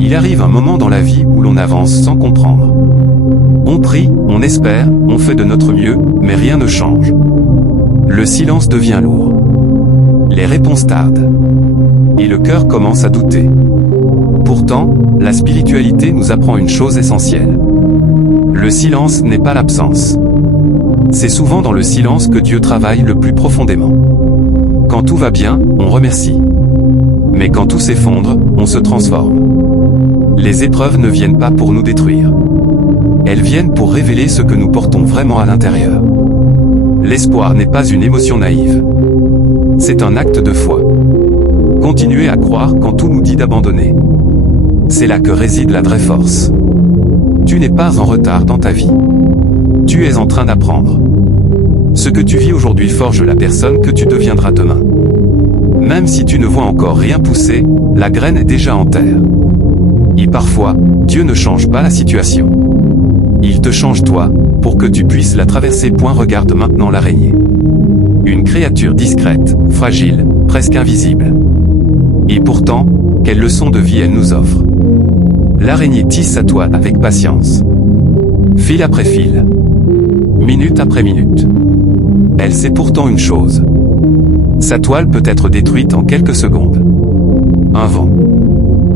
Il arrive un moment dans la vie où l'on avance sans comprendre. On prie, on espère, on fait de notre mieux, mais rien ne change. Le silence devient lourd. Les réponses tardent. Et le cœur commence à douter. Pourtant, la spiritualité nous apprend une chose essentielle. Le silence n'est pas l'absence. C'est souvent dans le silence que Dieu travaille le plus profondément. Quand tout va bien, on remercie. Mais quand tout s'effondre, on se transforme. Les épreuves ne viennent pas pour nous détruire. Elles viennent pour révéler ce que nous portons vraiment à l'intérieur. L'espoir n'est pas une émotion naïve. C'est un acte de foi. Continuer à croire quand tout nous dit d'abandonner. C'est là que réside la vraie force. Tu n'es pas en retard dans ta vie. Tu es en train d'apprendre. Ce que tu vis aujourd'hui forge la personne que tu deviendras demain. Même si tu ne vois encore rien pousser, la graine est déjà en terre. Et parfois, Dieu ne change pas la situation. Il te change toi, pour que tu puisses la traverser. Regarde maintenant l'araignée. Une créature discrète, fragile, presque invisible. Et pourtant, quelle leçon de vie elle nous offre. L'araignée tisse sa toile avec patience. Fil après fil. Minute après minute. Elle sait pourtant une chose. Sa toile peut être détruite en quelques secondes. Un vent.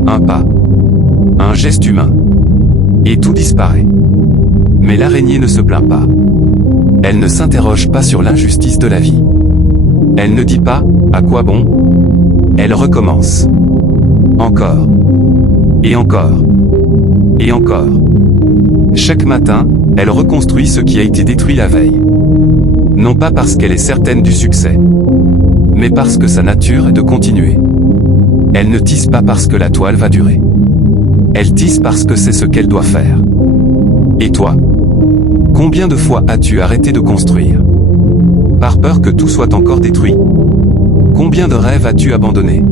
Un pas. Un geste humain. Et tout disparaît. Mais l'araignée ne se plaint pas. Elle ne s'interroge pas sur l'injustice de la vie. Elle ne dit pas « à quoi bon ?» Elle recommence. Encore. Et encore. Et encore. Chaque matin, elle reconstruit ce qui a été détruit la veille. Non pas parce qu'elle est certaine du succès, mais parce que sa nature est de continuer. Elle ne tisse pas parce que la toile va durer. Elle tisse parce que c'est ce qu'elle doit faire. Et toi? Combien de fois as-tu arrêté de construire? Par peur que tout soit encore détruit? Combien de rêves as-tu abandonnés?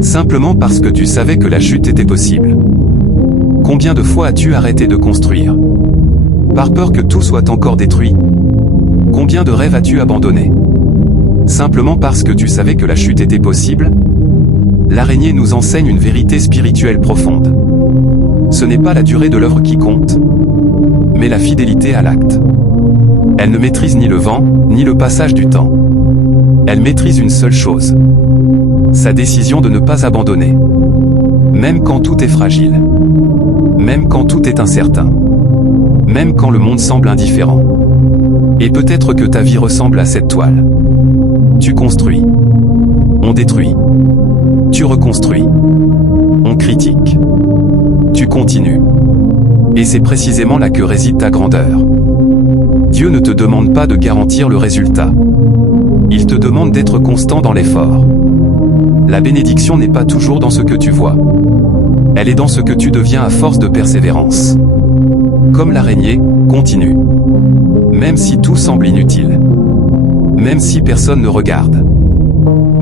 Simplement parce que tu savais que la chute était possible? Combien de fois as-tu arrêté de construire? Par peur que tout soit encore détruit? Combien de rêves as-tu abandonnés? Simplement parce que tu savais que la chute était possible? L'araignée nous enseigne une vérité spirituelle profonde. Ce n'est pas la durée de l'œuvre qui compte, mais la fidélité à l'acte. Elle ne maîtrise ni le vent, ni le passage du temps. Elle maîtrise une seule chose. Sa décision de ne pas abandonner. Même quand tout est fragile. Même quand tout est incertain. Même quand le monde semble indifférent. Et peut-être que ta vie ressemble à cette toile. Tu construis. On détruit. Tu reconstruis. On critique. Tu continues. Et c'est précisément là que réside ta grandeur. Dieu ne te demande pas de garantir le résultat. Il te demande d'être constant dans l'effort. La bénédiction n'est pas toujours dans ce que tu vois. Elle est dans ce que tu deviens à force de persévérance. Comme l'araignée, continue. Même si tout semble inutile. Même si personne ne regarde.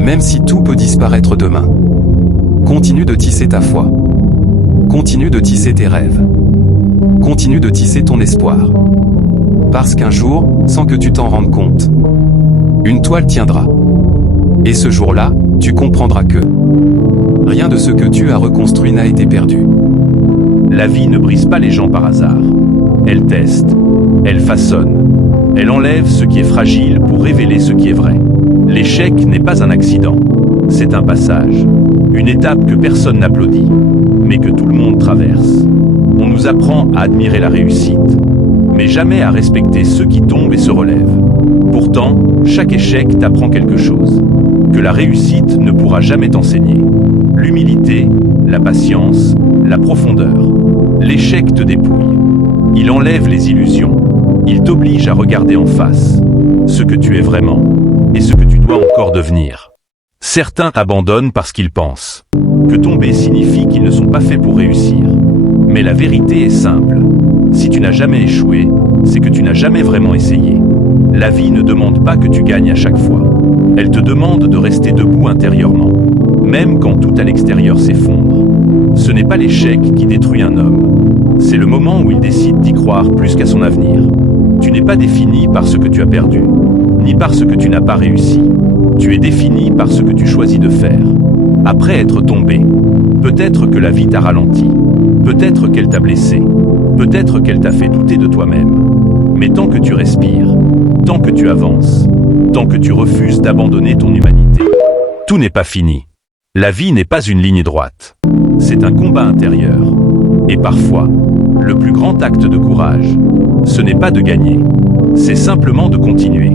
Même si tout peut disparaître demain. Continue de tisser ta foi. Continue de tisser tes rêves. Continue de tisser ton espoir. Parce qu'un jour, sans que tu t'en rendes compte, une toile tiendra. Et ce jour-là, tu comprendras que rien de ce que tu as reconstruit n'a été perdu. La vie ne brise pas les gens par hasard. Elle teste, elle façonne, elle enlève ce qui est fragile pour révéler ce qui est vrai. L'échec n'est pas un accident, c'est un passage, une étape que personne n'applaudit, mais que tout le monde traverse. On nous apprend à admirer la réussite, mais jamais à respecter ceux qui tombent et se relèvent. Pourtant, chaque échec t'apprend quelque chose, que la réussite ne pourra jamais t'enseigner. L'humilité, la patience, la profondeur. L'échec te dépouille. Il enlève les illusions. Il t'oblige à regarder en face ce que tu es vraiment et ce que tu dois encore devenir. Certains abandonnent parce qu'ils pensent que tomber signifie qu'ils ne sont pas faits pour réussir. Mais la vérité est simple. Si tu n'as jamais échoué, c'est que tu n'as jamais vraiment essayé. La vie ne demande pas que tu gagnes à chaque fois. Elle te demande de rester debout intérieurement, même quand tout à l'extérieur s'effondre. Ce n'est pas l'échec qui détruit un homme. C'est le moment où il décide d'y croire plus qu'à son avenir. Tu n'es pas défini par ce que tu as perdu, ni par ce que tu n'as pas réussi. Tu es défini par ce que tu choisis de faire. Après être tombé, Peut-être que la vie t'a ralenti. Peut-être qu'elle t'a blessé. Peut-être qu'elle t'a fait douter de toi-même. Mais tant que tu respires, tant que tu avances, tant que tu refuses d'abandonner ton humanité, tout n'est pas fini. La vie n'est pas une ligne droite. C'est un combat intérieur. Et parfois, le plus grand acte de courage, ce n'est pas de gagner, c'est simplement de continuer.